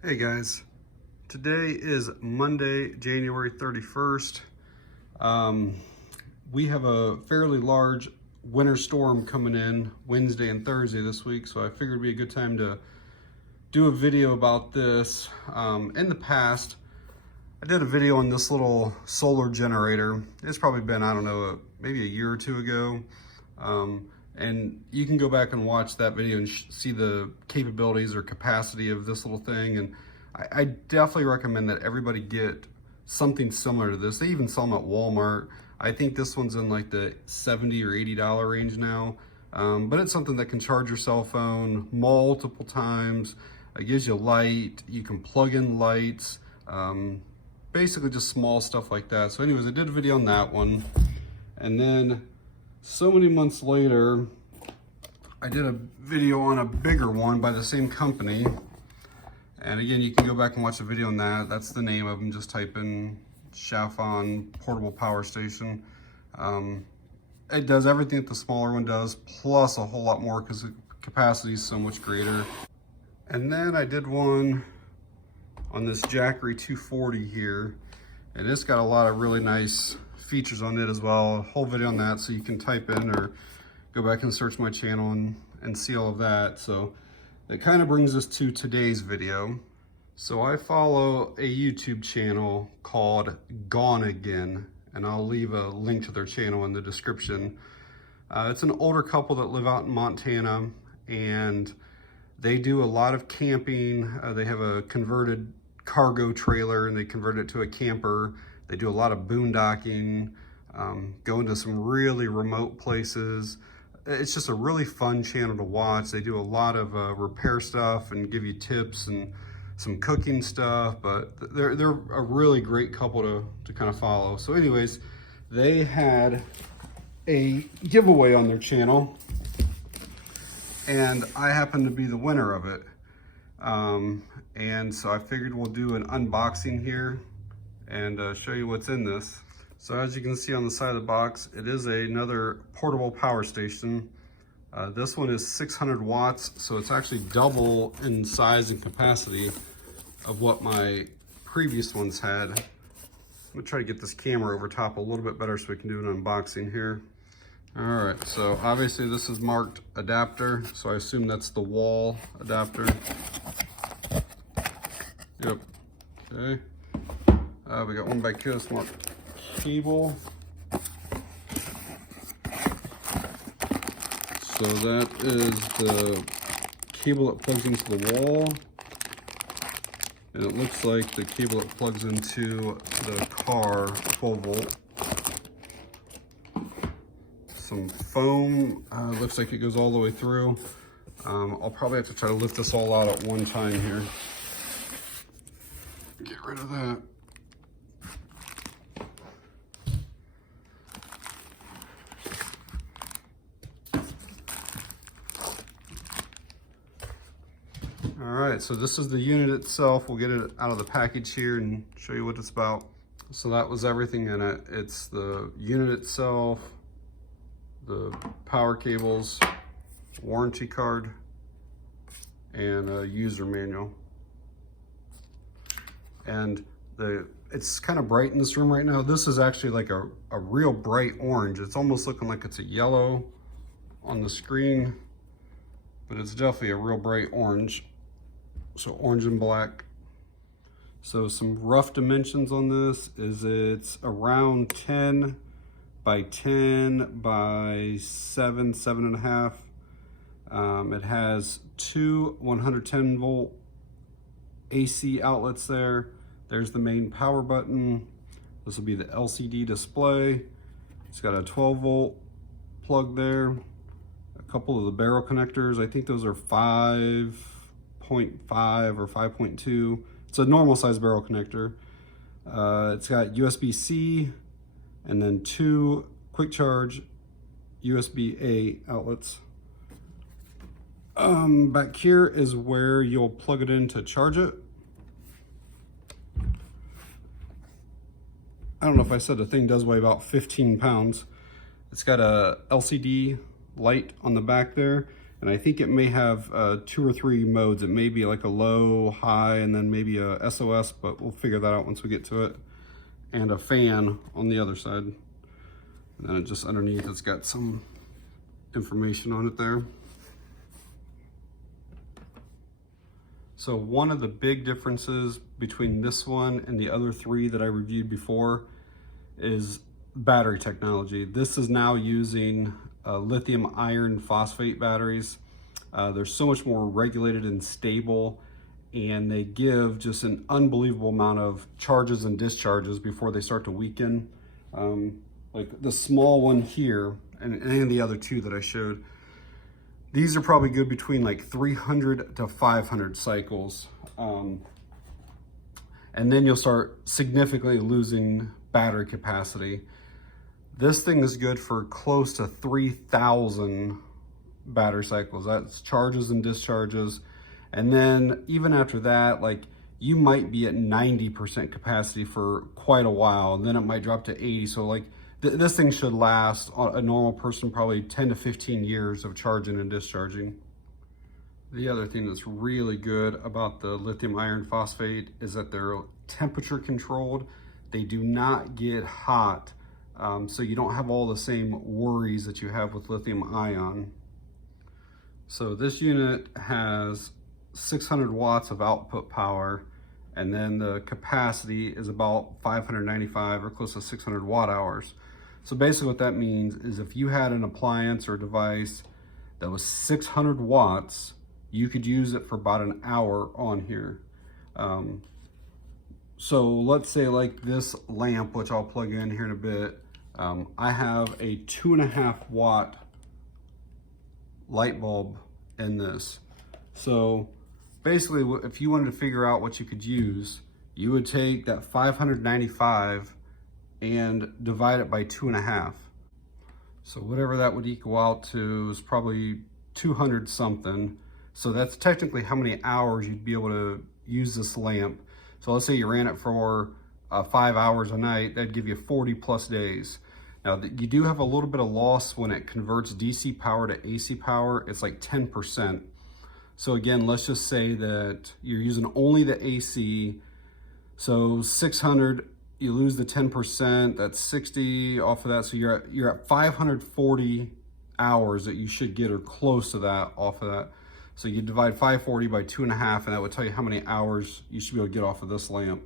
Hey guys, today is Monday, January 31st. We have a fairly large winter storm coming in Wednesday and Thursday this week, so I figured it'd be a good time to do a video about this. In the past, I did a video on this little solar generator. It's probably been, I don't know, maybe a year or two ago. And you can go back and watch that video and see the capabilities or capacity of this little thing. And I definitely recommend that everybody get something similar to this. They even sell them at Walmart. I think this one's in like the $70 or $80 range now. But it's something that can charge your cell phone multiple times. It gives you light. You can plug in lights. Basically just small stuff like that. So anyways, I did a video on that one. And then so many months later, I did a video on a bigger one by the same company. And again, you can go back and watch the video on that. That's the name of them. Just type in Chaffon portable power station. It does everything that the smaller one does, plus a whole lot more because the capacity is so much greater. And then I did one on this Jackery 240 here. And it's got a lot of really nice features on it as well. A whole video on that, so you can type in or go back and search my channel and see all of that. So that kind of brings us to today's video. So I follow a YouTube channel called Gone Again, and I'll leave a link to their channel in the description. It's an older couple that live out in Montana, and they do a lot of camping. They have a converted cargo trailer and they convert it to a camper. They do a lot of boondocking, go into some really remote places. It's just a really fun channel to watch. They do a lot of repair stuff and give you tips and some cooking stuff, but they're a really great couple to kind of follow. So anyways, they had a giveaway on their channel, and I happen to be the winner of it. And so I figured we'll do an unboxing here and show you what's in this. So as you can see on the side of the box, it is another portable power station. This one is 600 watts, so it's actually double in size and capacity of what my previous ones had. I'm gonna try to get this camera over top a little bit better so we can do an unboxing here. All right, so obviously this is marked adapter, so I assume that's the wall adapter. Yep, okay. We got one back here that's marked cable. So that is the cable that plugs into the wall. And it looks like the cable that plugs into the car, 12 volt. Some foam, looks like it goes all the way through. I'll probably have to try to lift this all out at one time here. Get rid of that. All right, so this is the unit itself. We'll get it out of the package here and show you what it's about. So that was everything in it. It's the unit itself, the power cables, warranty card, and a user manual. And it's kind of bright in this room right now. This is actually like a real bright orange. It's almost looking like it's a yellow on the screen, but it's definitely a real bright orange. So orange and black. So some rough dimensions on this is it's around 10 by 10 by 7.5. It has two 110 volt AC outlets there. There's the main power button. This will be the LCD display. It's got a 12 volt plug there. A couple of the barrel connectors. I think those are 5.5 or 5.2. It's a normal size barrel connector. It's got USB-C and then two quick charge USB-A outlets. Back here is where you'll plug it in to charge it. I don't know if I said the thing does weigh about 15 pounds. It's got a LCD light on the back there, And I think it may have 2 or 3 modes. It may be like a low, high, and then maybe a SOS, but we'll figure that out once we get to it. And a fan on the other side. And then it just underneath, it's got some information on it there. So one of the big differences between this one and the other 3 that I reviewed before is battery technology. This is now using lithium iron phosphate batteries. They're so much more regulated and stable, and they give just an unbelievable amount of charges and discharges before they start to weaken. Like the small one here and any of the other 2 that I showed, these are probably good between like 300 to 500 cycles. And then you'll start significantly losing battery capacity. This thing is good for close to 3,000 battery cycles. That's charges and discharges. And then even after that, like you might be at 90% capacity for quite a while, and then it might drop to 80. So like this thing should last a normal person probably 10 to 15 years of charging and discharging. The other thing that's really good about the lithium iron phosphate is that they're temperature controlled. They do not get hot, so you don't have all the same worries that you have with lithium ion. So this unit has 600 watts of output power, and then the capacity is about 595 or close to 600 watt hours. So basically what that means is if you had an appliance or device that was 600 watts, you could use it for about an hour on here. So let's say like this lamp, which I'll plug in here in a bit, I have a 2.5 watt light bulb in this. So basically if you wanted to figure out what you could use, you would take that 595 and divide it by 2.5. So whatever that would equal out to is probably 200 something. So that's technically how many hours you'd be able to use this lamp. So let's say you ran it for 5 hours a night, that'd give you 40 plus days. Now you do have a little bit of loss when it converts DC power to AC power. It's like 10%. So again, let's just say that you're using only the AC. So 600, you lose the 10%, that's 60 off of that. So you're at 540 hours that you should get, or close to that off of that. So you divide 540 by 2.5, and that would tell you how many hours you should be able to get off of this lamp.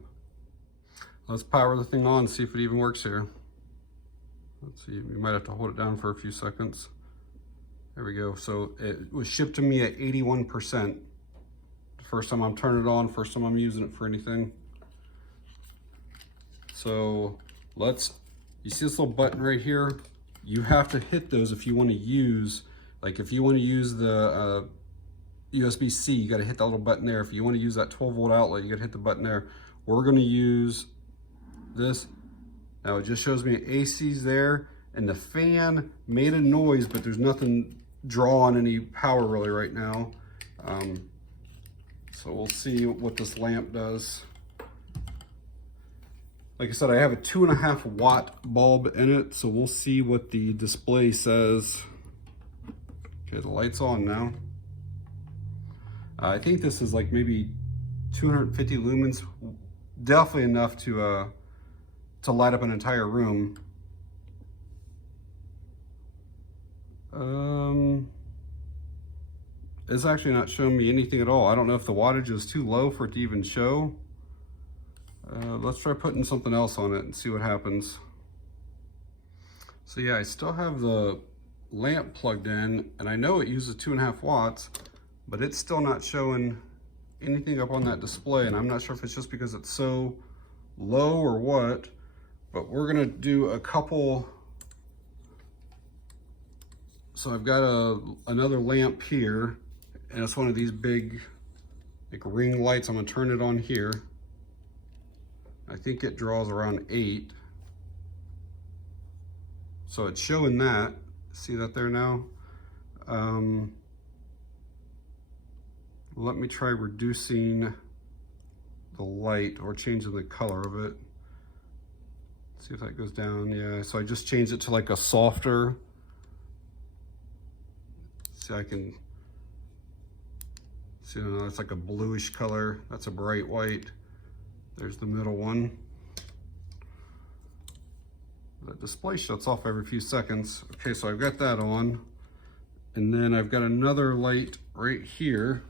Let's power the thing on and see if it even works here. Let's see, we might have to hold it down for a few seconds. There we go. So it was shipped to me at 81%. The first time I'm turning it on, first time I'm using it for anything. So you see this little button right here? You have to hit those if you want to use, like if you want to use the USB-C, you got to hit that little button there. If you want to use that 12 volt outlet, you got to hit the button there. We're going to use this. Now it just shows me AC's there, and the fan made a noise, but there's nothing drawing any power really right now. So we'll see what this lamp does. Like I said, I have a 2.5 watt bulb in it, so we'll see what the display says. Okay, the light's on now. I think this is like maybe 250 lumens, definitely enough to light up an entire room. It's actually not showing me anything at all. I don't know if the wattage is too low for it to even show. Let's try putting something else on it and see what happens. So yeah, I still have the lamp plugged in, and I know it uses 2.5 watts, but it's still not showing anything up on that display, and I'm not sure if it's just because it's so low or what, but we're gonna do a couple. So I've got another lamp here, and it's one of these big like ring lights. I'm gonna turn it on here. I think it draws around 8. So it's showing that. See that there now? Let me try reducing the light or changing the color of it. See if that goes down. Yeah, so I just changed it to like a softer. See, I can See, it's like a bluish color. That's a bright white. There's the middle one. The display shuts off every few seconds. Okay, so I've got that on. And then I've got another light right here.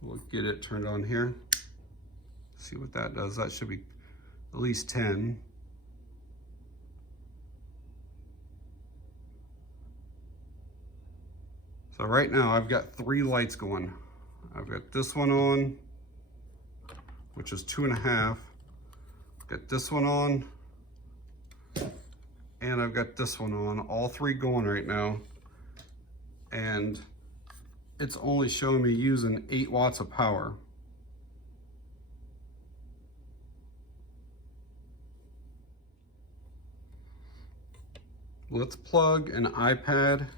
We'll get it turned on here. See what that does. That should be at least 10. So right now I've got 3 lights going. I've got this one on, which is 2.5. Got this one on, and I've got this one on, all 3 going right now. And it's only showing me using 8 watts of power. Let's plug an iPad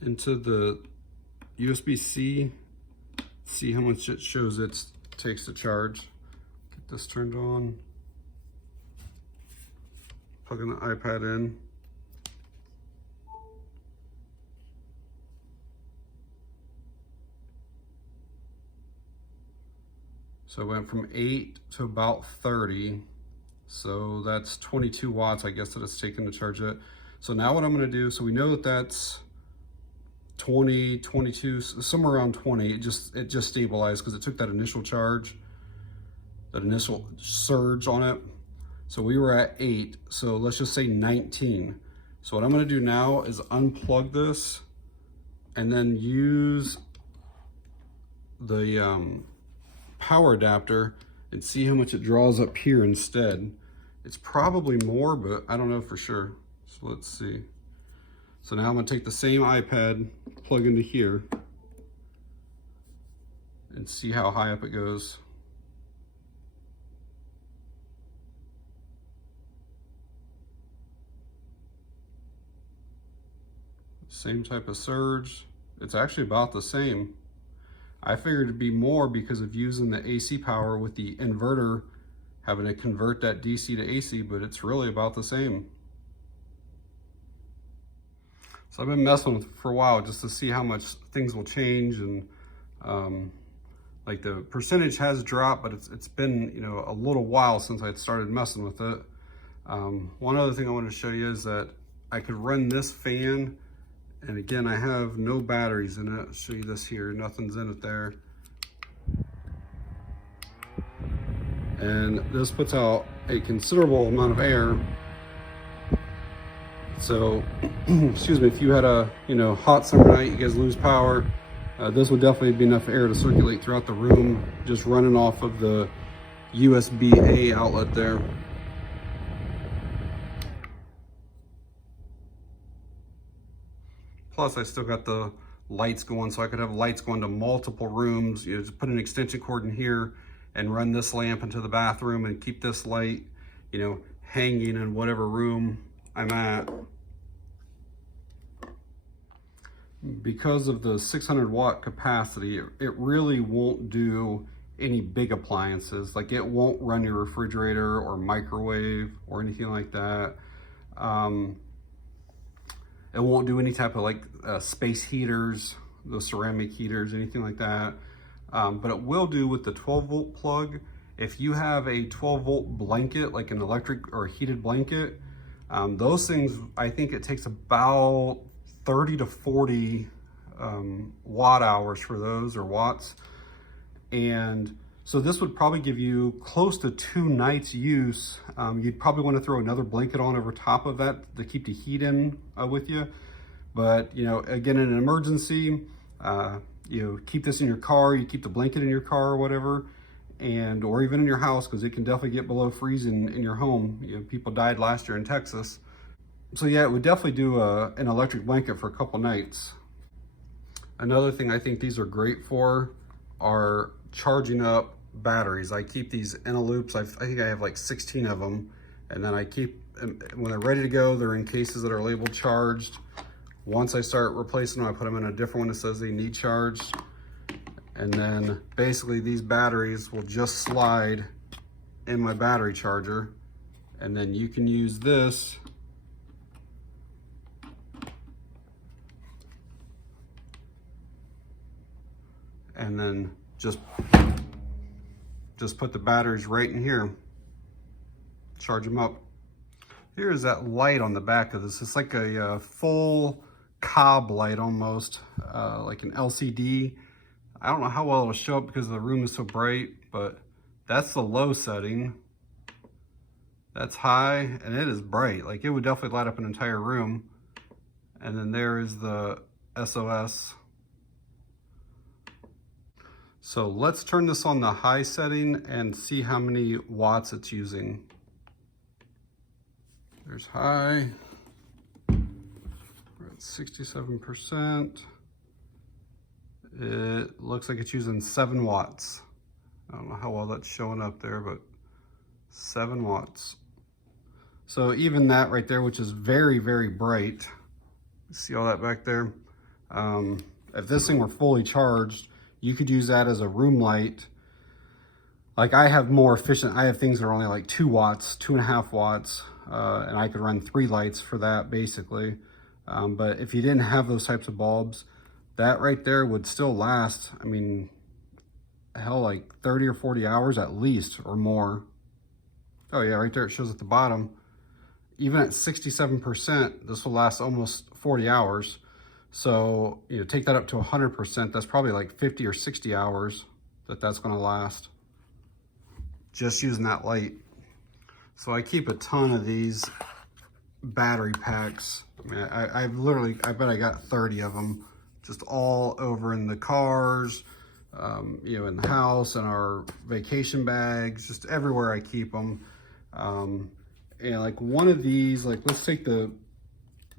into the USB-C, see how much it shows it takes to charge. Get this turned on. Plugging the iPad in. So I went from 8 to about 30. So that's 22 watts, I guess, that it's taken to charge it. So now what I'm gonna do, so we know that that's 20, 22, somewhere around 20. It just stabilized because it took that initial charge, that initial surge on it. So we were at 8, so let's just say 19. So what I'm gonna do now is unplug this and then use the power adapter and see how much it draws up here instead. It's probably more, but I don't know for sure. So let's see. So now I'm gonna take the same iPad, plug into here, and see how high up it goes. Same type of surge. It's actually about the same. I figured it'd be more because of using the AC power with the inverter, having to convert that DC to AC, but it's really about the same. So I've been messing with it for a while just to see how much things will change, and like the percentage has dropped, but it's been, you know, a little while since I started messing with it. One other thing I want to show you is that I could run this fan, and again, I have no batteries in it. I'll show you this here, nothing's in it there. And this puts out a considerable amount of air. So, excuse me, if you had a, you know, hot summer night, you guys lose power, this would definitely be enough air to circulate throughout the room, just running off of the USB-A outlet there. Plus, I still got the lights going, so I could have lights going to multiple rooms. You know, just put an extension cord in here and run this lamp into the bathroom and keep this light, you know, hanging in whatever room I'm at. Because of the 600 watt capacity, it really won't do any big appliances. Like, it won't run your refrigerator or microwave or anything like that. It won't do any type of like space heaters, the ceramic heaters, anything like that. But it will do with the 12 volt plug. If you have a 12 volt blanket, like an electric or a heated blanket, those things, I think it takes about 30 to 40 watt hours for those, or watts. And so this would probably give you close to 2 nights use. You'd probably want to throw another blanket on over top of that to keep the heat in with you. But, you know, again, in an emergency, you know, keep this in your car, you keep the blanket in your car or whatever, and or even in your house, because it can definitely get below freezing in your home. You know, people died last year in Texas. So yeah, it would definitely do an electric blanket for a couple nights. Another thing I think these are great for are charging up batteries. I keep these in Oupes. I think I have like 16 of them, and then I keep, when they're ready to go, they're in cases that are labeled charged. Once I start replacing them, I put them in a different one that says they need charged, and then basically these batteries will just slide in my battery charger, and then you can use this and then just put the batteries right in here, charge them up. Here's that light on the back of this. It's like a full cob light almost, like an LCD. I don't know how well it'll show up because the room is so bright, but that's the low setting. That's high, and it is bright. Like, it would definitely light up an entire room. And then there is the SOS. So let's turn this on the high setting and see how many watts it's using. There's high. We're at 67%. It looks like it's using 7 watts. I don't know how well that's showing up there, but 7 watts. So even that right there, which is very, very bright, see all that back there? If this thing were fully charged, you could use that as a room light. Like, I have more efficient, I have things that are only like 2 watts, 2.5 watts, and I could run 3 lights for that basically. But if you didn't have those types of bulbs, that right there would still last, I mean, hell, like 30 or 40 hours at least or more. Oh yeah, right there it shows at the bottom. Even at 67%, this will last almost 40 hours. So, you know, take that up to 100%, that's probably like 50 or 60 hours that's gonna last. Just using that light. So I keep a ton of these battery packs. I mean, I bet I got 30 of them, just all over in the cars, you know, in the house, in our vacation bags, just everywhere I keep them. And like one of these, like let's take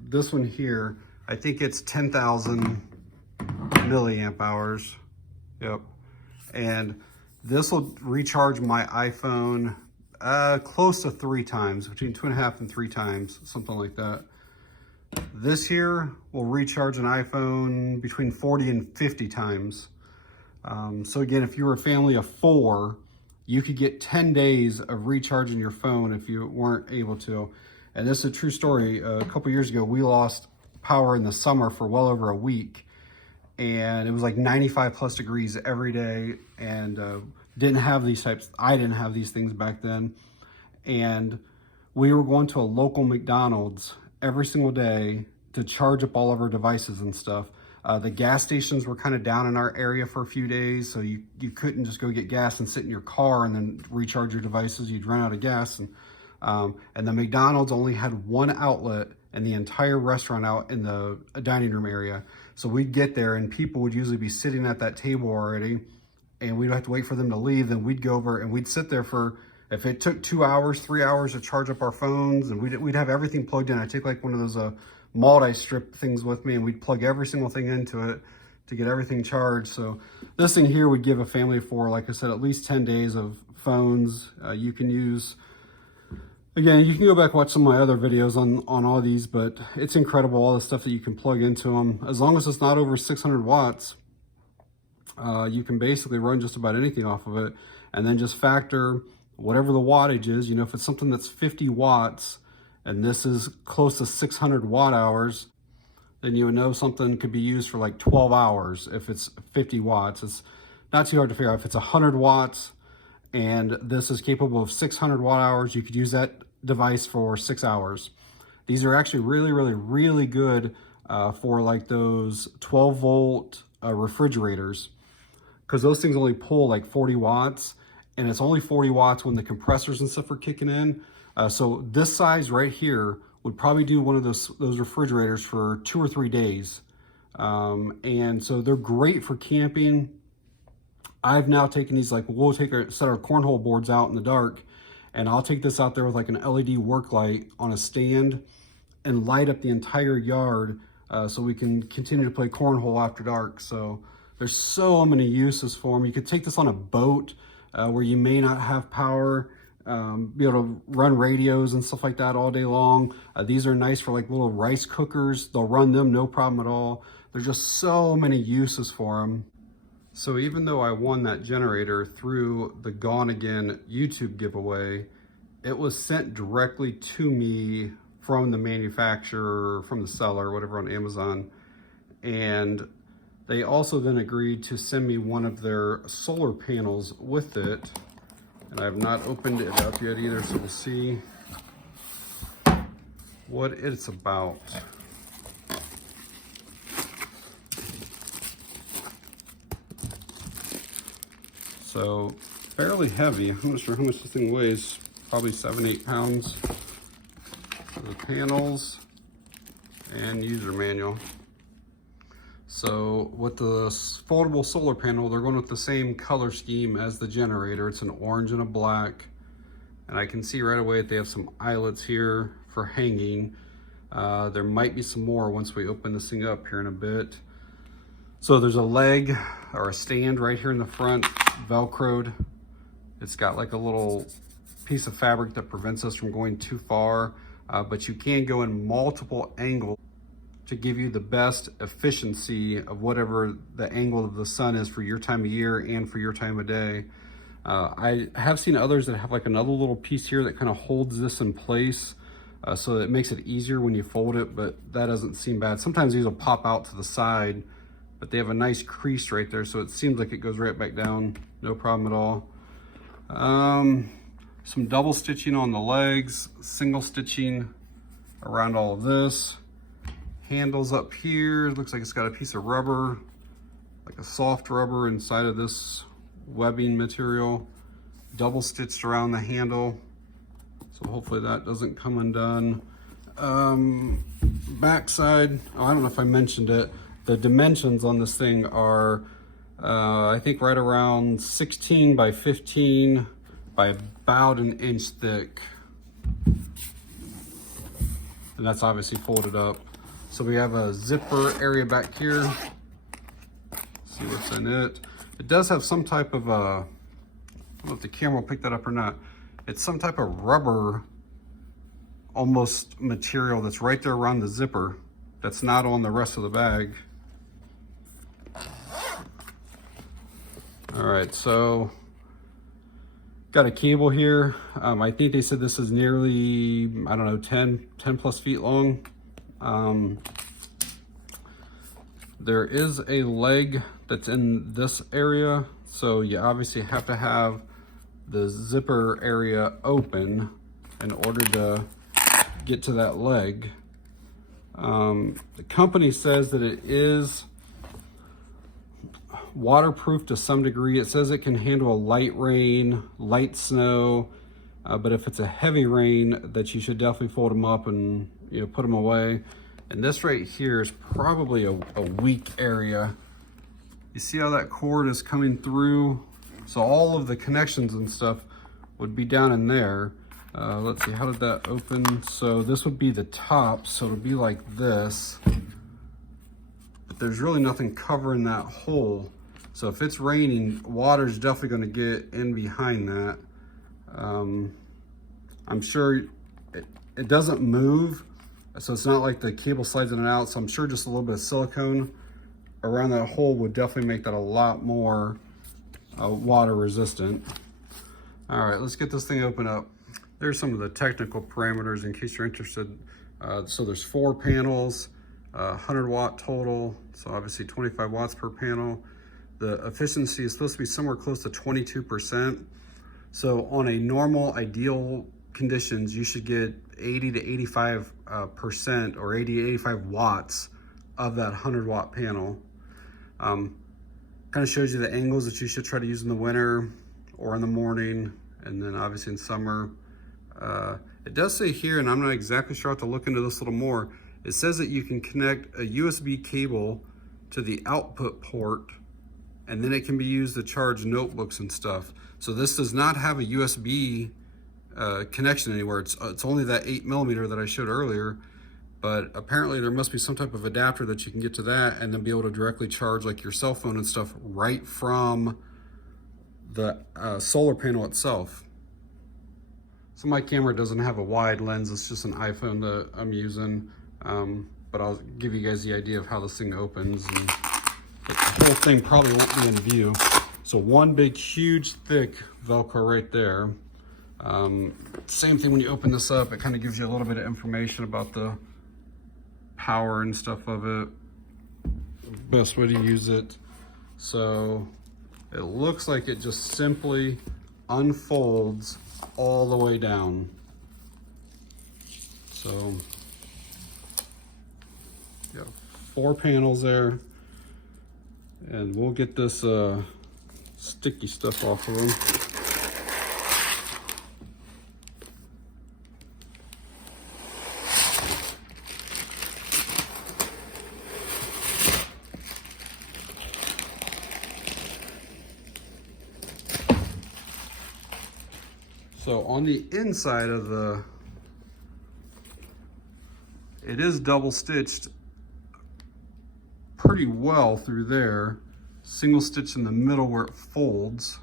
this one here, I think it's 10,000 milliamp hours. Yep. And this will recharge my iPhone close to 3 times, between 2.5 and 3 times, something like that. This here will recharge an iPhone between 40 and 50 times. So again, if you were a family of 4, you could get 10 days of recharging your phone if you weren't able to. And this is a true story. A couple years ago, we lost power in the summer for well over a week. And it was like 95 plus degrees every day. And didn't have these types, I didn't have these things back then. And we were going to a local McDonald's every single day to charge up all of our devices and stuff. The gas stations were kind of down in our area for a few days, so you couldn't just go get gas and sit in your car and then recharge your devices. You'd run out of gas. And the McDonald's only had 1 outlet in the entire restaurant out in the dining room area. So we'd get there and people would usually be sitting at that table already, and we'd have to wait for them to leave. Then we'd go over and we'd sit there for, if it took 2 hours, 3 hours to charge up our phones, and we'd have everything plugged in. I'd take like one of those multi-strip things with me, and we'd plug every single thing into it to get everything charged. So this thing here would give a family of 4, like I said, at least 10 days of phones. You can use, again, you can go back and watch some of my other videos on all these, but it's incredible all the stuff that you can plug into them. As long as it's not over 600 watts, you can basically run just about anything off of it. And then just factor whatever the wattage is. You know, if it's something that's 50 watts, and this is close to 600 watt hours, then you would know something could be used for like 12 hours if it's 50 watts. It's not too hard to figure out. If it's 100 watts and this is capable of 600 watt hours, you could use that device for 6 hours. These are actually really, really, really good for like those 12 volt refrigerators, because those things only pull like 40 watts, and it's only 40 watts when the compressors and stuff are kicking in. So this size right here would probably do one of those refrigerators for 2 or 3 days. And so they're great for camping. I've now taken these, like we'll set our cornhole boards out in the dark, and I'll take this out there with like an LED work light on a stand and light up the entire yard so we can continue to play cornhole after dark. So there's so many uses for them. You could take this on a boat where you may not have power. Be able to run radios and stuff like that all day long. These are nice for like little rice cookers. They'll run them no problem at all. There's just so many uses for them. So even though I won that generator through the Gone Again YouTube giveaway, it was sent directly to me from the manufacturer, from the seller, whatever, on Amazon. And They also then agreed to send me one of their solar panels with it. And I have not opened it up yet either, so we'll see what it's about. So fairly heavy. I'm not sure how much this thing weighs. Probably 7-8 pounds. So the panels and user manual. So with the foldable solar panel, they're going with the same color scheme as the generator. It's an orange and a black. And I can see right away that they have some eyelets here for hanging. There might be some more once we open this thing up here in a bit. So there's a leg or a stand right here in the front, Velcroed. It's got like a little piece of fabric that prevents us from going too far, but you can go in multiple angles to give you the best efficiency of whatever the angle of the sun is for your time of year and for your time of day. I have seen others that have like another little piece here that kind of holds this in place, so that it makes it easier when you fold it, but that doesn't seem bad. Sometimes these will pop out to the side, but they have a nice crease right there, so it seems like it goes right back down, no problem at all. Some double stitching on the legs, single stitching around all of this. Handles up here, it looks like it's got a piece of rubber, like a soft rubber inside of this webbing material, double stitched around the handle, so hopefully that doesn't come undone. Backside, oh, I don't know if I mentioned it, the dimensions on this thing are I think right around 16 by 15 by about an inch thick, and that's obviously folded up. So we have a zipper area back here. Let's see what's in it. It does have some type of I don't know if the camera will pick that up or not. It's some type of rubber almost material that's right there around the zipper that's not on the rest of the bag. All right, so got a cable here. I think they said this is nearly, I don't know, 10 plus feet long. There is a leg that's in this area, so you obviously have to have the zipper area open in order to get to that leg. The company says that it is waterproof to some degree. It says it can handle a light rain, light snow, but if it's a heavy rain, that you should definitely fold them up and put them away. And this right here is probably a weak area. You see how that cord is coming through? So all of the connections and stuff would be down in there. Let's see, how did that open? So this would be the top, so it'll be like this. But there's really nothing covering that hole. So if it's raining, water's definitely gonna get in behind that. I'm sure it doesn't move, so it's not like the cable slides in and out, so I'm sure just a little bit of silicone around that hole would definitely make that a lot more water resistant. All right, let's get this thing open up. There's some of the technical parameters in case you're interested. So there's 4 panels, 100 watt total, so obviously 25 watts per panel. The efficiency is supposed to be somewhere close to 22%. So on a normal, ideal conditions, you should get 80 to 85% or 80 to 85 watts of that 100 watt panel. Kind of shows you the angles that you should try to use in the winter or in the morning, and then obviously in summer. It does say here, and I'm not exactly sure, I have to look into this a little more. It says that you can connect a USB cable to the output port, and then it can be used to charge notebooks and stuff. So this does not have a USB connection anywhere. It's only that 8mm that I showed earlier, but apparently there must be some type of adapter that you can get to that and then be able to directly charge like your cell phone and stuff right from the solar panel itself. So my camera doesn't have a wide lens, it's just an iPhone that I'm using, but I'll give you guys the idea of how this thing opens, and the whole thing probably won't be in view. So one big, huge, thick Velcro right there. Same thing when you open this up, it kind of gives you a little bit of information about the power and stuff of it. the best way to use it. So it looks like it just simply unfolds all the way down. So got 4 panels there, and we'll get this sticky stuff off of them. So on the inside of it is double stitched pretty well through there. Single stitch in the middle where it folds.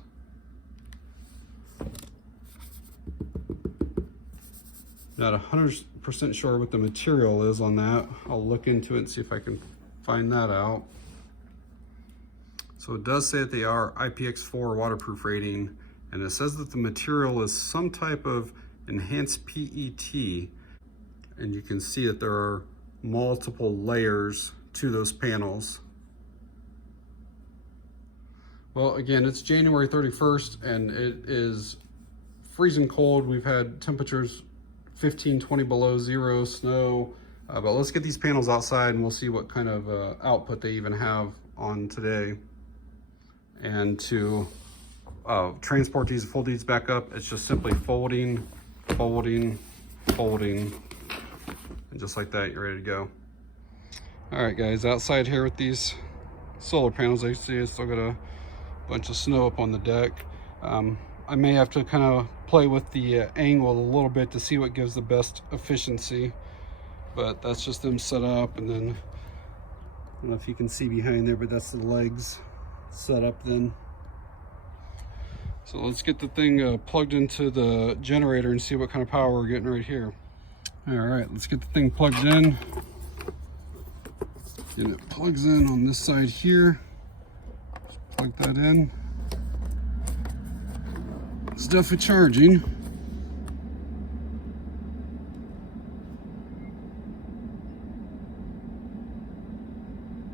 Not 100% sure what the material is on that. I'll look into it and see if I can find that out. So it does say that they are IPX4 waterproof rating, and it says that the material is some type of enhanced PET, and you can see that there are multiple layers to those panels. Well, again, it's January 31st and it is freezing cold. We've had temperatures 15, 20 below zero, snow, but let's get these panels outside and we'll see what kind of output they even have on today. And to transport these and fold these back up, it's just simply folding, folding, folding, and just like that, you're ready to go. All right, guys, outside here with these solar panels, I see it's still got a bunch of snow up on the deck. I may have to kind of play with the angle a little bit to see what gives the best efficiency, but that's just them set up. And then I don't know if you can see behind there, but that's the legs set up then. So let's get the thing plugged into the generator and see what kind of power we're getting right here. All right, let's get the thing plugged in. And it plugs in on this side here. Just plug that in. It's definitely charging.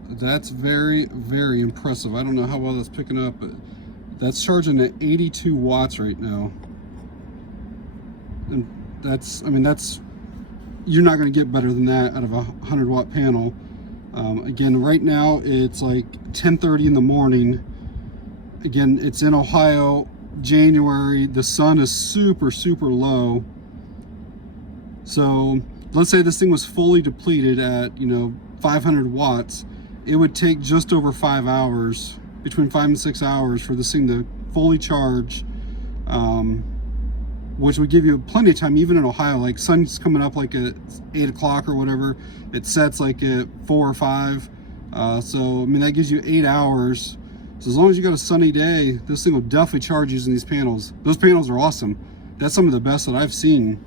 That's very, very impressive. I don't know how well that's picking up, but that's charging at 82 watts right now. And that's, I mean, that's, you're not going to get better than that out of a 100 watt panel. Again, right now it's like 10:30 in the morning. Again, it's in Ohio, January. The sun is super, super low. So let's say this thing was fully depleted at, 500 watts. It would take just over 5 hours, between 5 and 6 hours for this thing to fully charge, which would give you plenty of time, even in Ohio. Like, sun's coming up like at 8 o'clock or whatever. It sets like at 4 or 5. So, I mean, that gives you 8 hours. So as long as you got a sunny day, this thing will definitely charge using these panels. Those panels are awesome. That's some of the best that I've seen.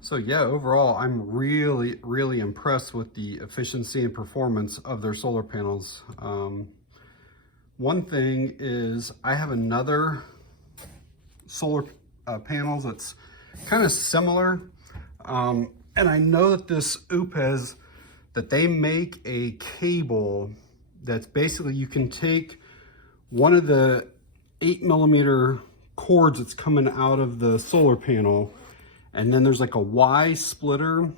So yeah, overall, I'm really, really impressed with the efficiency and performance of their solar panels. One thing is I have another solar panels that's kind of similar. And I know that this Oupes, that they make a cable that's basically, you can take one of the 8mm cords that's coming out of the solar panel, and then there's like a Y splitter,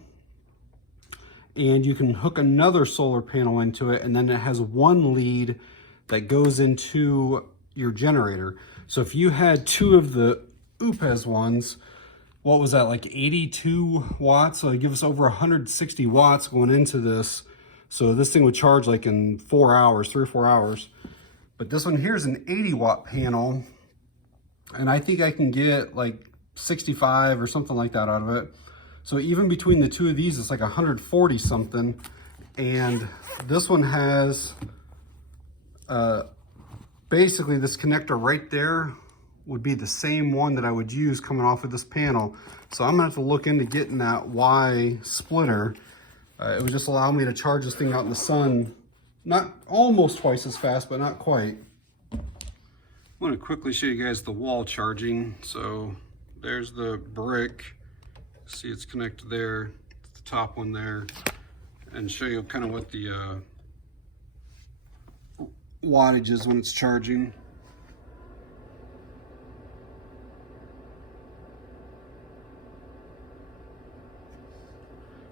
and you can hook another solar panel into it, and then it has one lead that goes into your generator. So if you had 2 of the Oupes ones, what was that, like 82 watts? So it gives us over 160 watts going into this. So this thing would charge like in 4 hours, 3 or 4 hours. But this one here is an 80 watt panel, and I think I can get like 65 or something like that out of it. So even between the 2 of these, it's like 140 something. And this one has basically this connector right there would be the same one that I would use coming off of this panel. So I'm gonna have to look into getting that Y splitter. It would just allow me to charge this thing out in the sun, not almost twice as fast, but not quite. I want to quickly show you guys the wall charging. So there's the brick. See, it's connected there, the top one there, and show you kind of what the wattages when it's charging.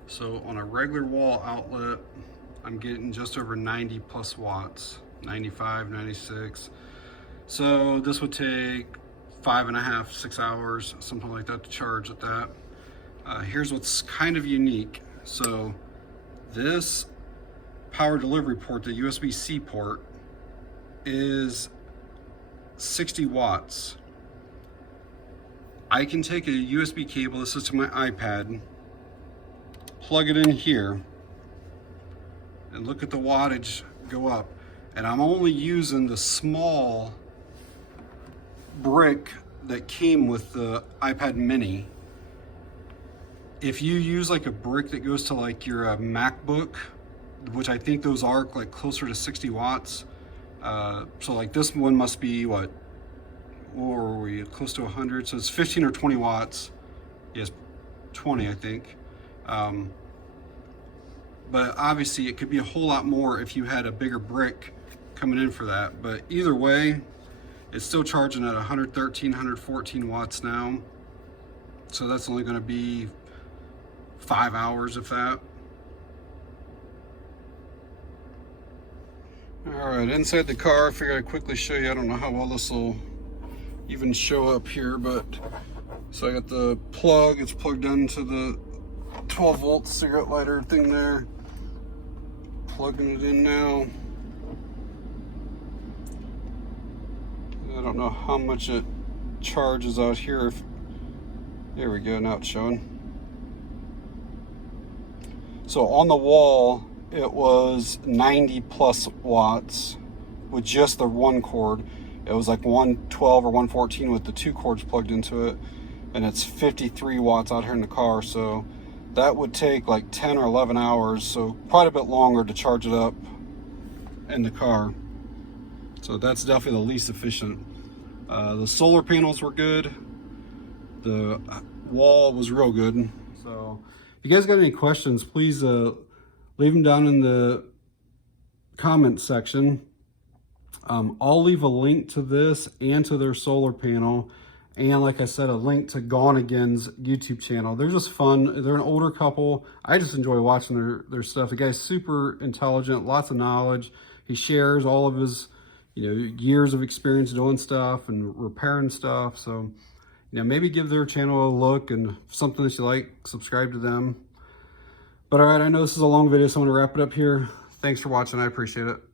So on a regular wall outlet, I'm getting just over 90 plus watts, 95, 96. So this would take 5.5, 6 hours, something like that to charge at that. Here's what's kind of unique. So this power delivery port, the USB-C port, is 60 watts. I can take a USB cable, this is to my iPad, plug it in here, and look at the wattage go up. And I'm only using the small brick that came with the iPad mini. If you use like a brick that goes to like your MacBook, which I think those are like closer to 60 watts. So like this one must be what, or were we close to 100? So it's 15 or 20 watts. Yes, 20 I think. But obviously it could be a whole lot more if you had a bigger brick coming in for that. But either way, it's still charging at 113, 114 watts now. So that's only going to be 5 hours if that. All right, inside the car, I figured I'd quickly show you. I don't know how well this will even show up here, but so I got the plug. It's plugged into the 12 volt cigarette lighter thing there. Plugging it in now. I don't know how much it charges out here. There we go, now it's showing. So on the wall, it was 90 plus watts with just the one cord. It was like 112 or 114 with the two cords plugged into it. And it's 53 watts out here in the car. So that would take like 10 or 11 hours. So quite a bit longer to charge it up in the car. So that's definitely the least efficient. The solar panels were good. The wall was real good. So if you guys got any questions, please leave them down in the comment section. I'll leave a link to this and to their solar panel. And like I said, a link to Gone Again's YouTube channel. They're just fun. They're an older couple. I just enjoy watching their stuff. The guy's super intelligent, lots of knowledge. He shares all of his, years of experience doing stuff and repairing stuff. So, maybe give their channel a look, and if something that you like, subscribe to them. But all right, I know this is a long video, so I'm gonna wrap it up here. Thanks for watching, I appreciate it.